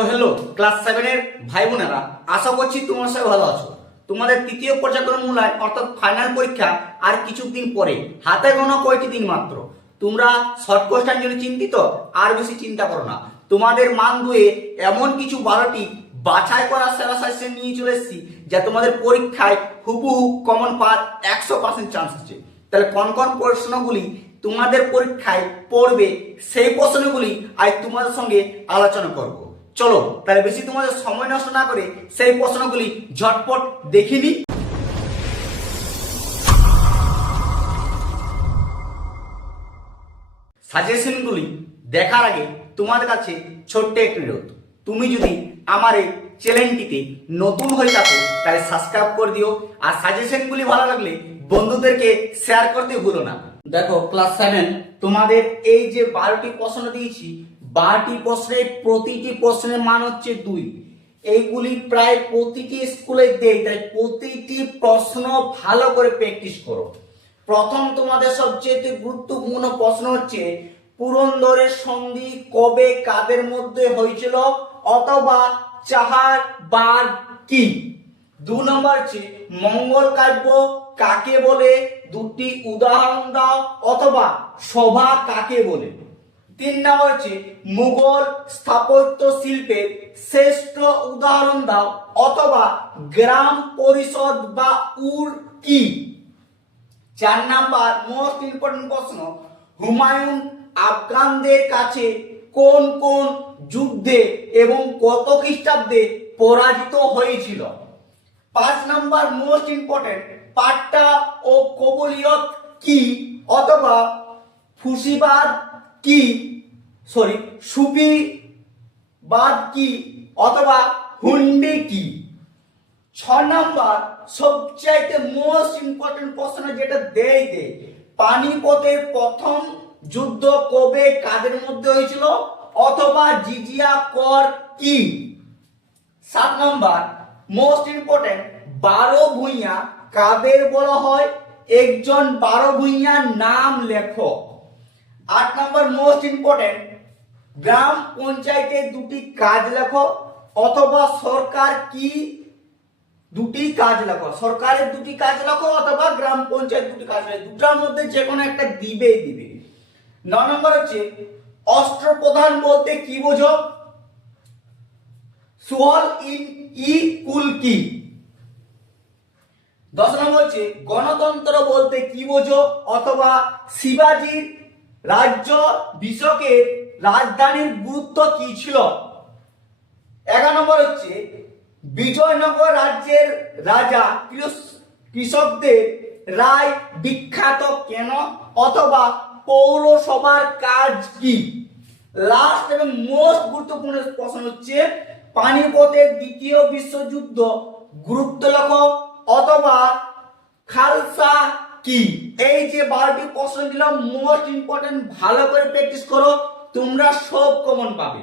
Hello class 7 এর ভাই বোনেরা, আশা করছি তোমরা সবাই ভালো আছো। তোমাদের তৃতীয় পর্যায়ক্রম মূল্যায়ন অর্থাৎ ফাইনাল পরীক্ষা আর কিছুদিন পরে, হাতে গোনা কয়েকটি দিন মাত্র। তোমরা শর্ট কোশ্চেন জন্য চিন্তিত? আর বেশি চিন্তা করো না। তোমাদের মান দুয়ে এমন কিছু 12টি বাছাই করা সেরা সাজেশন নিয়ে চলে এসেছি, যা তোমাদের পরীক্ষায় হুবহু কমন পাওয়ার 100% চান্স আছে। তাহলে কোন কোন প্রশ্নগুলি তোমাদের পরীক্ষায় পড়বে, সেই প্রশ্নগুলি আজ তোমাদের সঙ্গে আলোচনা করব। চলো তাহলে বেশি তোমাদের সময় নষ্ট না করে সেই প্রশ্নগুলি ঝটপট দেখে নিই। সাজেশনগুলি দেখার আগে তোমাদের কাছে ছোট্ট একটি অনুরোধ, তুমি যদি আমার এই চ্যানেলটিতে নতুন হয়ে থাকো তাহলে সাবস্ক্রাইব করে দিও, আর সাজেশনগুলি ভালো লাগলে বন্ধুদেরকে শেয়ার করতে ভুলো না। দেখো ক্লাস 7 তোমাদের এই যে 12টি প্রশ্ন দিয়েছি, 12টি প্রশ্নের প্রতিটি প্রশ্নের মান হচ্ছে 2। এইগুলি প্রায় প্রতিটি স্কুলে দেয়, তাই প্রতিটি প্রশ্ন ভালো করে প্র্যাকটিস করো। প্রথম তোমাদের সবচেয়ে গুরুত্বপূর্ণ প্রশ্ন হচ্ছে, পুরন্দরের সন্ধি কবে কাদের মধ্যে হয়েছিল, অথবা চাহার বার কি? 2 নম্বর হচ্ছে, মঙ্গল কাব্য কাকে বলে, দুটি উদাহরণ দাও, অথবা সভা কাকে বলে। 3 নম্বর হচ্ছে, মুঘল স্থাপত্য শিল্পের শ্রেষ্ঠ উদাহরণ দাও, অথবা গ্রাম পরিষদ বা উর কি? 4 নাম্বার মোস্ট ইম্পর্টেন্ট প্রশ্ন, হুমায়ুন আফগানদের কাছে কোন কোন যুদ্ধে এবং কত খ্রিস্টাব্দে পরাজিত হয়েছিল? 5 নাম্বার মোস্ট ইম্পর্টেন্ট, পাট্টা ও কবুলিয়ত কি, অথবা ফুসিবাদ কি, সুফিবাদ কি, অথবা হুন্ডি কি? 6 নাম্বার সবচাইতে মোস্ট ইম্পর্টেন্ট প্রশ্ন, যেটা দেয় পানিপথের প্রথম যুদ্ধ কবে কাদের মধ্যে হয়েছিল, অথবা জিজিয়া কর কি? 7 নাম্বার মোস্ট ইম্পর্টেন্ট, 12 ভূঁইয়া কাদের বলা হয়, একজন 12 ভূঁইয়ার নাম লেখো। 8 নাম্বার মোস্ট ইম্পর্টেন্ট, গ্রাম পঞ্চায়েতের দুটি কাজ লেখো, অথবা সরকার কি দুটি কাজ লেখো। সরকারের দুটি কাজ লেখো, অথবা গ্রাম পঞ্চায়েত দুটি কাজ লেখো, দুটার মধ্যে যে কোনো একটা দিবেই দিবে। 9 নম্বর হচ্ছে, অষ্টপ্রধান বলতে কি বোঝো, সুহল ই কুল কি? 10 নম্বর হচ্ছে, গণতন্ত্র বলতে কি বোঝো, অথবা শিবাজির রাজ্যাভিষেকের রাজধানীর গুরুত্ব কি ছিল? 11 নম্বর হচ্ছে, বিজয়নগর রাজ্যের রাজা কৃষকদের রায় বিখ্যাত কেন, অথবা পৌরসভার কাজ কি? লাস্ট এবং মোস্ট গুরুত্বপূর্ণ প্রশ্ন হচ্ছে, পানিপথের দ্বিতীয় বিশ্বযুদ্ধ গুরুত্ব লেখো, অথবা খালসা কি? এই যে 12টি প্রশ্ন দিলাম মোস্ট ইম্পর্টেন্ট, ভালো করে প্র্যাকটিস করো, তোমরা সব কমন পাবে।